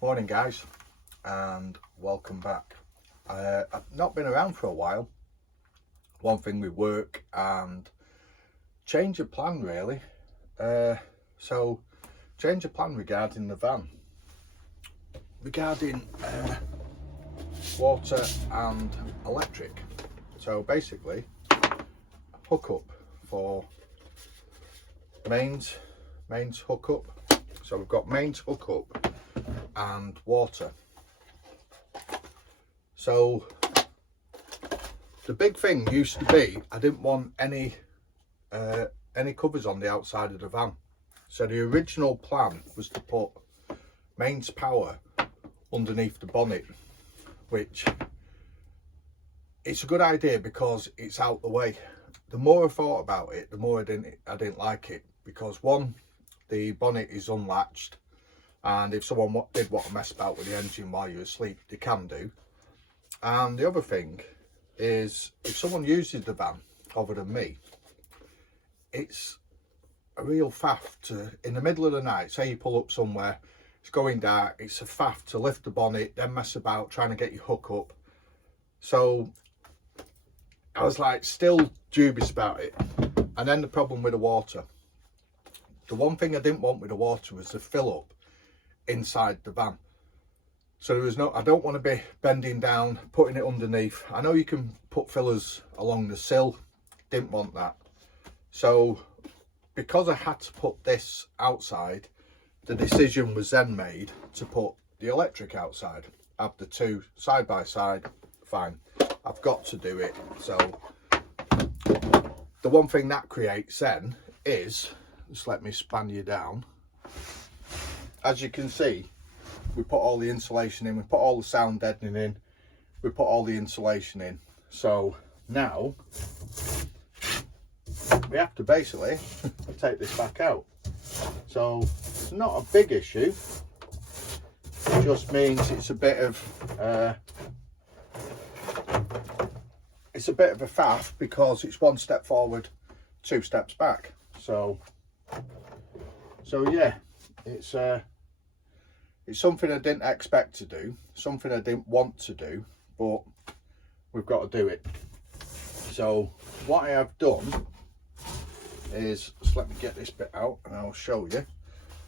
Morning guys, and welcome back. I've not been around for a while. One thing with work and change of plan really. So change of plan regarding the van, regarding water and electric. So basically hookup for mains hookup. So we've got mains hookup and water. So the big thing used to be I didn't want any covers on the outside of the van. So the original plan was to put mains power underneath the bonnet, which it's a good idea because it's out the way. The more I thought about it, the more I didn't like it, because one, the bonnet is unlatched, and if someone did want to mess about with the engine while you're asleep, they can do. And the other thing is, if someone uses the van other than me, it's a real faff to, in the middle of the night, say you pull up somewhere, it's going dark, it's a faff to lift the bonnet, then mess about trying to get your hook up. So I was like still dubious about it. And then the problem with the water. The one thing I didn't want with the water was the fill up inside the van. So there was no, I don't want to be bending down, putting it underneath. I know you can put fillers along the sill, didn't want that. So because I had to put this outside, the decision was then made to put the electric outside. Have the two side by side, fine. I've got to do it. So the one thing that creates then is, just let me span you down. As you can see, we put all the insulation in, we put all the sound deadening in, we put all the insulation in. So now we have to basically take this back out. So it's not a big issue, it just means it's a bit of a faff, because it's one step forward, two steps back. So yeah, it's something I didn't expect to do, something I didn't want to do, but we've got to do it. So what I have done is, just let me get this bit out and I'll show you.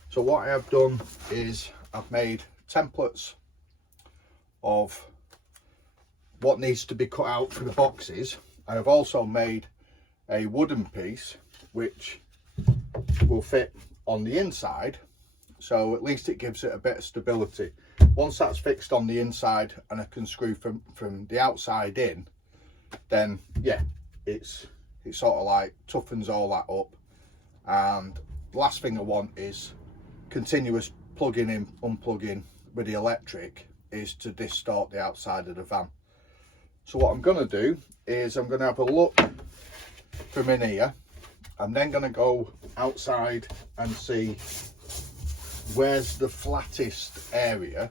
So what I have done is I've made templates of what needs to be cut out for the boxes. I've also made a wooden piece which will fit on the inside, so at least it gives it a bit of stability. Once that's fixed on the inside and I can screw from the outside in, then yeah, it's sort of like toughens all that up. And the last thing I want is continuous plugging in, unplugging with the electric, is to distort the outside of the van. So what I'm going to do is I'm going to have a look from in here. I'm then going to go outside and see where's the flattest area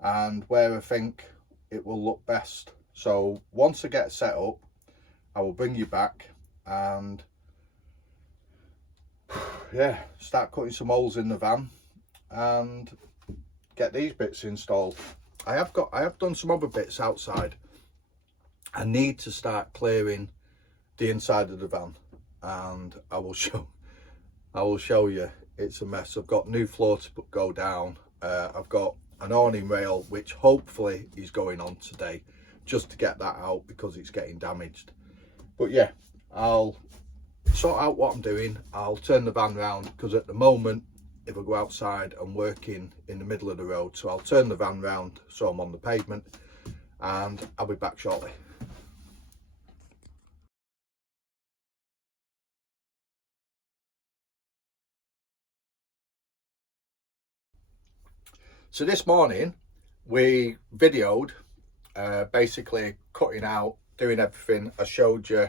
and where I think it will look best. So once I get set up, I will bring you back and yeah, start cutting some holes in the van and get these bits installed. I have done some other bits outside. I need to start clearing the inside of the van, and I will show you. It's a mess. I've got new floor to go down. I've got an awning rail which hopefully is going on today, just to get that out because it's getting damaged. But yeah, I'll sort out what I'm doing. I'll turn the van round, because at the moment, if I go outside, I'm working in the middle of the road. So I'll turn the van round so I'm on the pavement, and I'll be back shortly. So this morning we videoed basically cutting out, doing everything. I showed you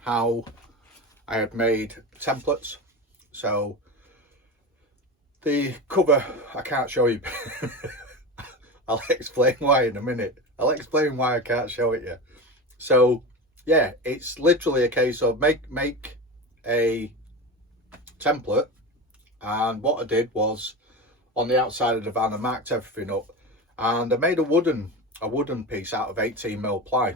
how I had made templates. So the cover I can't show you. I'll explain why in a minute. I'll explain why I can't show it you. So yeah, it's literally a case of make a template, and what I did was on the outside of the van. I marked everything up, and I made a wooden piece out of 18mm ply.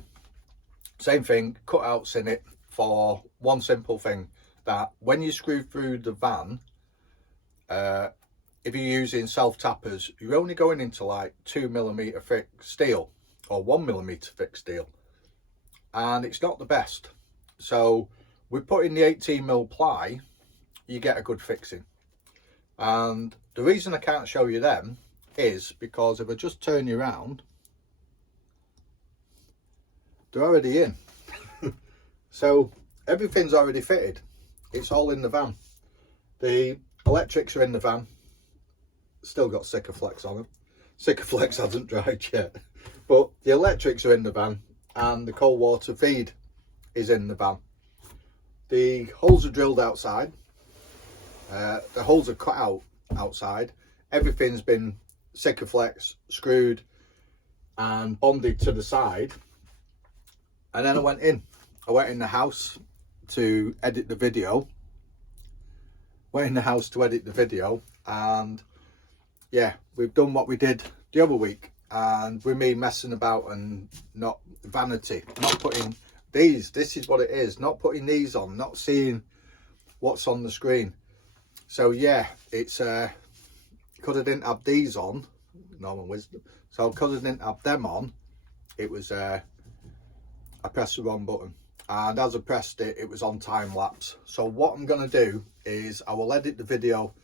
Same thing, cutouts in it for one simple thing, that when you screw through the van, if you're using self-tappers, you're only going into like 2mm thick steel or 1mm thick steel, and it's not the best. So we put in the 18mm ply, you get a good fixing. And the reason I can't show you them is because if I just turn you around, they're already in. So everything's already fitted. It's all in the van. The electrics are in the van. Still got Sikaflex on them. Sikaflex hasn't dried yet. But the electrics are in the van, and the cold water feed is in the van. The holes are drilled outside. The holes are cut out outside. Everything's been Sikaflex, screwed and bonded to the side. And then I went in the house to edit the video. And yeah, we've done what we did the other week, and with me messing about and not vanity, not putting these, this is what it is, not putting these on, not seeing what's on the screen. So yeah, it's because I didn't have these on, normal wisdom, so because I didn't have them on, it was I pressed the wrong button, and as I pressed it, it was on time lapse. So what I'm going to do is I will edit the video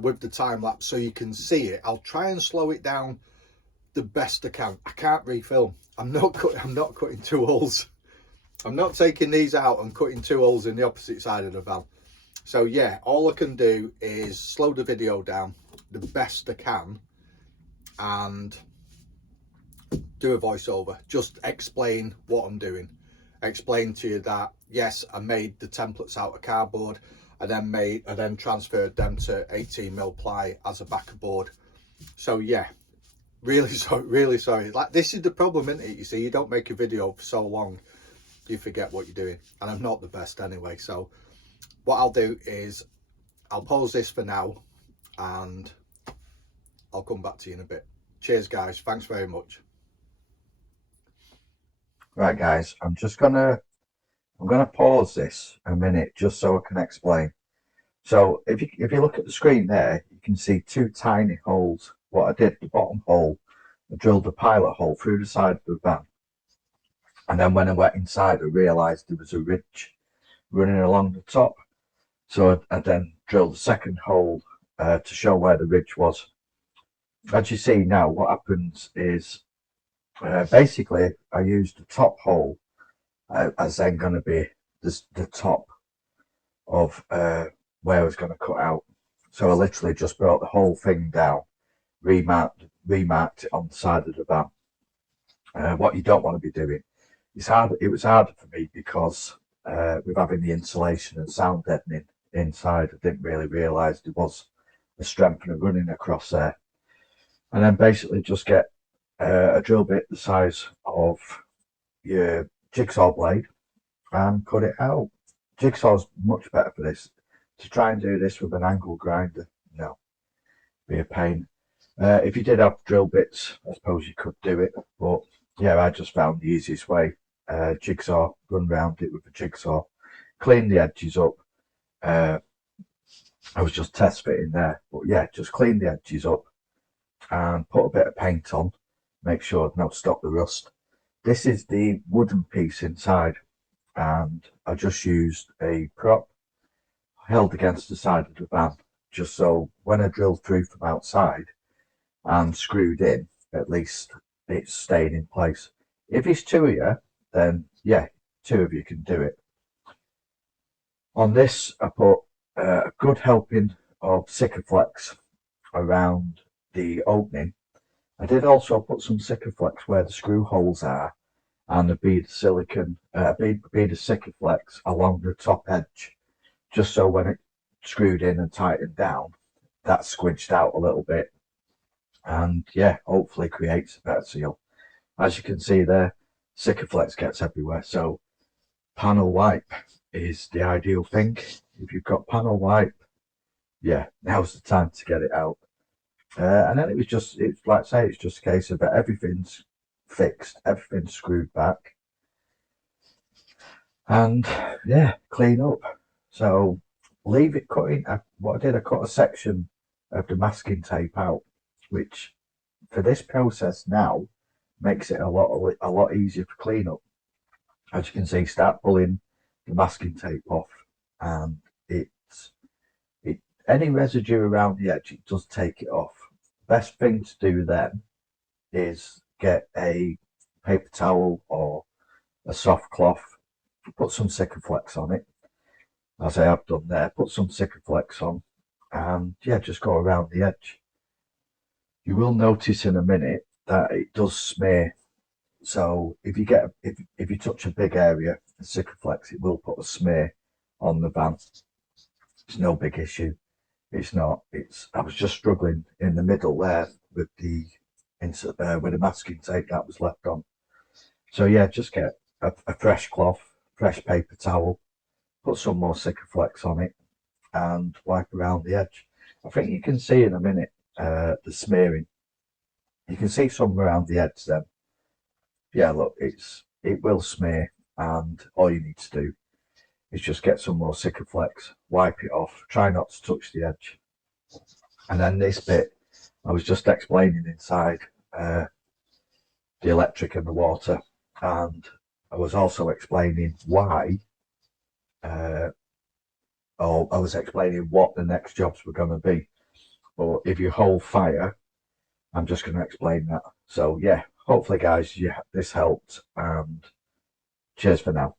with the time lapse so you can see it. I'll try and slow it down the best I can. I can't refilm. I'm not cutting two holes. I'm not taking these out and cutting two holes in the opposite side of the van. So yeah, all I can do is slow the video down the best I can and do a voiceover, just explain what I'm doing, explain to you that yes, I made the templates out of cardboard. I then transferred them to 18mm ply as a backer board. So yeah, really sorry. Like, this is the problem, isn't it? You see, you don't make a video for so long, you forget what you're doing, and I'm not the best anyway. So what I'll do is I'll pause this for now, and I'll come back to you in a bit. Cheers, guys. Thanks very much. Right, guys, I'm gonna pause this a minute just so I can explain. So if you look at the screen there, you can see two tiny holes. What I did, the bottom hole, I drilled a pilot hole through the side of the van, and then when I went inside, I realised there was a ridge running along the top. So I then drilled a second hole to show where the ridge was. As you see now, what happens is basically I used the top hole as then going to be the top of where I was going to cut out. So I literally just brought the whole thing down, remarked it on the side of the van. What you don't want to be doing, it was harder for me because with having the insulation and sound deadening inside, I didn't really realise there was a strengthener running across there. And then basically just get a drill bit the size of your jigsaw blade and cut it out. Jigsaw's much better for this. To try and do this with an angle grinder, no, be a pain. If you did have drill bits, I suppose you could do it, but yeah, I just found the easiest way. Jigsaw, run round it with a jigsaw, clean the edges up. I was just test fitting there, but yeah, just clean the edges up and put a bit of paint on, make sure no stop the rust. This is the wooden piece inside, and I just used a prop held against the side of the van, just so when I drilled through from outside and screwed in, at least it's staying in place. If it's two of you, then yeah, two of you can do it. On this, I put a good helping of Sikaflex around the opening. I did also put some Sikaflex where the screw holes are, and a bead of silicone, bead of Sikaflex along the top edge, just so when it screwed in and tightened down, that squidged out a little bit, and yeah, hopefully creates a better seal. As you can see there, Sikaflex gets everywhere, so panel wipe is the ideal thing. If you've got panel wipe, yeah, now's the time to get it out. And then it's like I say, it's just a case of everything's fixed, everything's screwed back, and yeah, clean up. So leave it cutting. What I did, I cut a section of the masking tape out, which for this process now makes it a lot easier for clean up. As you can see, start pulling the masking tape off, and it's it any residue around the edge, it does take it off. Best thing to do then is get a paper towel or a soft cloth, put some Sikaflex on it, as I have done there. Put some Sikaflex on, and yeah, just go around the edge. You will notice in a minute that it does smear. So if you touch a big area, the Sikaflex, it will put a smear on the van. It's no big issue. It's not. I was just struggling in the middle there with the with the masking tape that was left on. So yeah, just get a fresh cloth, fresh paper towel, put some more Sikaflex on it, and wipe around the edge. I think you can see in a minute the smearing. You can see some around the edge then. Yeah, look, it will smear, and all you need to do is just get some more Sikaflex, wipe it off, try not to touch the edge. And then this bit, I was just explaining inside the electric and the water, and I was also explaining why, or I was explaining what the next jobs were going to be. But if you hold fire, I'm just going to explain that. So yeah, hopefully guys, this helped, and cheers for now.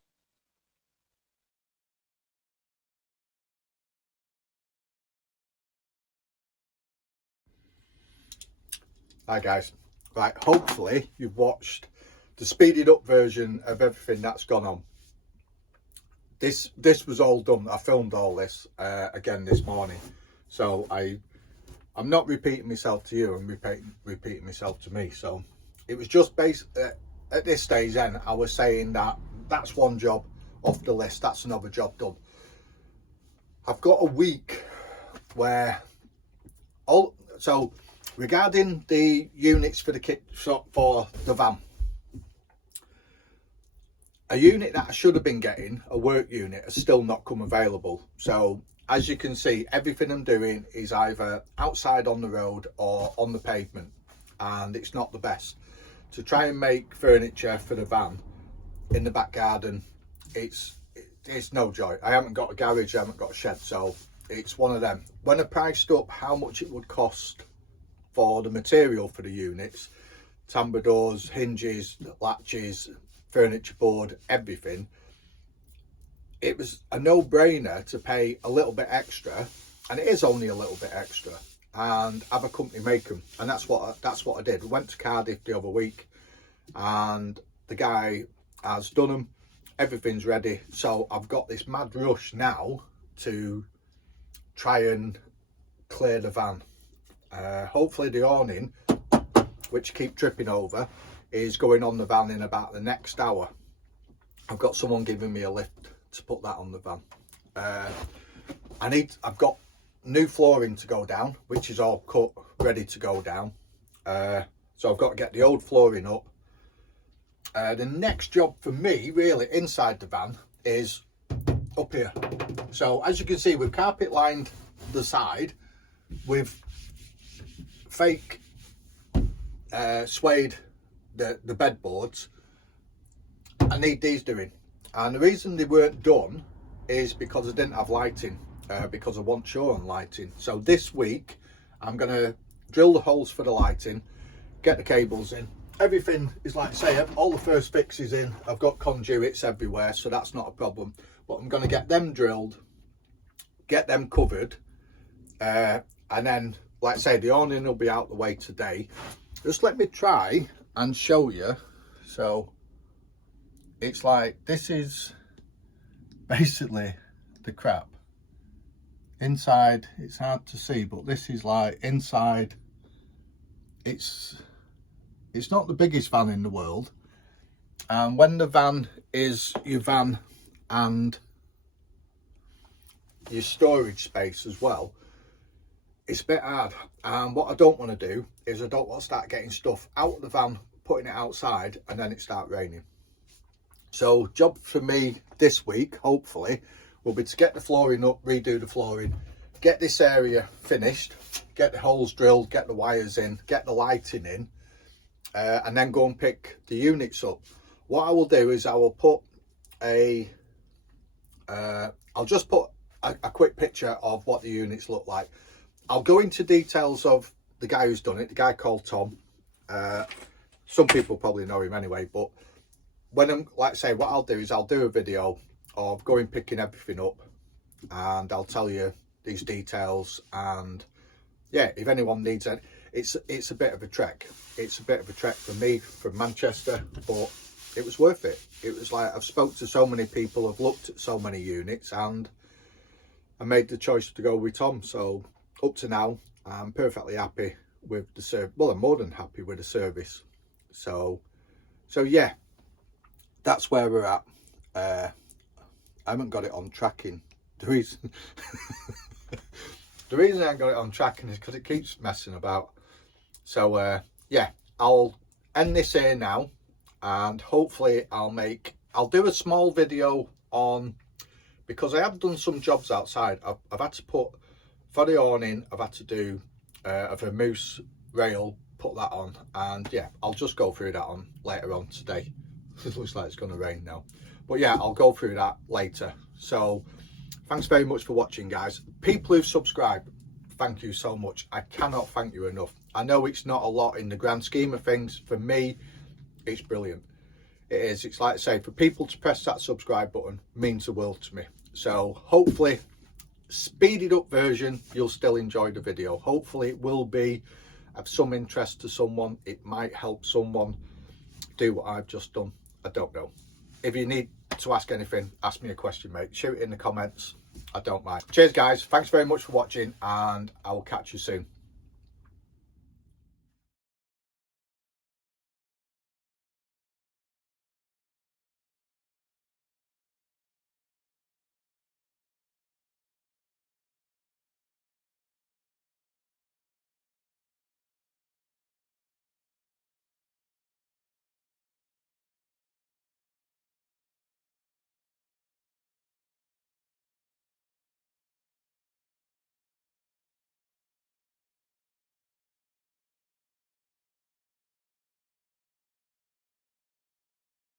Hi guys. Right, hopefully you've watched the speeded up version of everything that's gone on. This was all done. I filmed all this again this morning, so I'm not repeating myself to you. I'm repeating myself to me. So it was just based at this stage. Then I was saying that that's one job off the list. That's another job done. I've got a week where so regarding the units for the kit for the van. A unit that I should have been getting, a work unit, has still not come available. So as you can see, everything I'm doing is either outside on the road or on the pavement, and it's not the best. To try and make furniture for the van in the back garden, it's no joy. I haven't got a garage, I haven't got a shed, so it's one of them. When I priced up how much it would cost for the material for the units, tambour doors, hinges, latches, furniture board, everything, it was a no-brainer to pay a little bit extra, and it is only a little bit extra, and have a company make them. And that's what I did. We went to Cardiff the other week, and the guy has done them. Everything's ready, so I've got this mad rush now to try and clear the van. Hopefully the awning, which keep tripping over, is going on the van in about the next hour. I've got someone giving me a lift to put that on the van. I've got new flooring to go down, which is all cut, ready to go down. So I've got to get the old flooring up. The next job for me, really, inside the van is up here. So as you can see, we've carpet lined the side with fake suede the bedboards. I need these doing, and the reason they weren't done is because I didn't have lighting, because I want sure on lighting. So this week I'm going to drill the holes for the lighting, get the cables in. Everything is, like I say, all the first fixes in. I've got conduits everywhere, so that's not a problem, but I'm going to get them drilled, get them covered, and then, like I say, the awning will be out the way today. Just let me try and show you. So it's like, this is basically the crap inside. It's hard to see, but this is like inside. It's not the biggest van in the world, and when the van is your van and your storage space as well, it's a bit hard, and what I don't want to do is I don't want to start getting stuff out of the van, putting it outside, and then it start raining. So job for me this week, hopefully, will be to get the flooring up, redo the flooring, get this area finished, get the holes drilled, get the wires in, get the lighting in, and then go and pick the units up. What I will do is I will put I'll just put a quick picture of what the units look like. I'll go into details of the guy who's done it, the guy called Tom. Some people probably know him anyway, but when I'm, like I say, what I'll do is I'll do a video of going picking everything up, and I'll tell you these details. And yeah, if anyone needs it, it's a bit of a trek. It's a bit of a trek for me from Manchester, but it was worth it. It was like, I've spoke to so many people, I've looked at so many units, and I made the choice to go with Tom. So up to now, I'm perfectly happy with the service. Well, I'm more than happy with the service. So yeah, that's where we're at. I haven't got it on tracking. The reason I haven't got it on tracking is because it keeps messing about. So yeah, I'll end this here now, and hopefully I'll do a small video on, because I have done some jobs outside. I've had to put, for the awning, I've had to do a Vermoose rail, put that on, and yeah, I'll just go through that on later on today. It looks like it's going to rain now, but yeah, I'll go through that later. So thanks very much for watching, guys. People who've subscribed, thank you so much. I cannot thank you enough. I know it's not a lot in the grand scheme of things. For me, it's brilliant. It is. It's like I say, for people to press that subscribe button means the world to me. So hopefully, speeded up version, you'll still enjoy the video. Hopefully it will be of some interest to someone. It might help someone do what I've just done. I don't know. If you need to ask anything, ask me a question, mate. Shoot it in the comments. I don't mind. Cheers, guys. Thanks very much for watching, and I will catch you soon.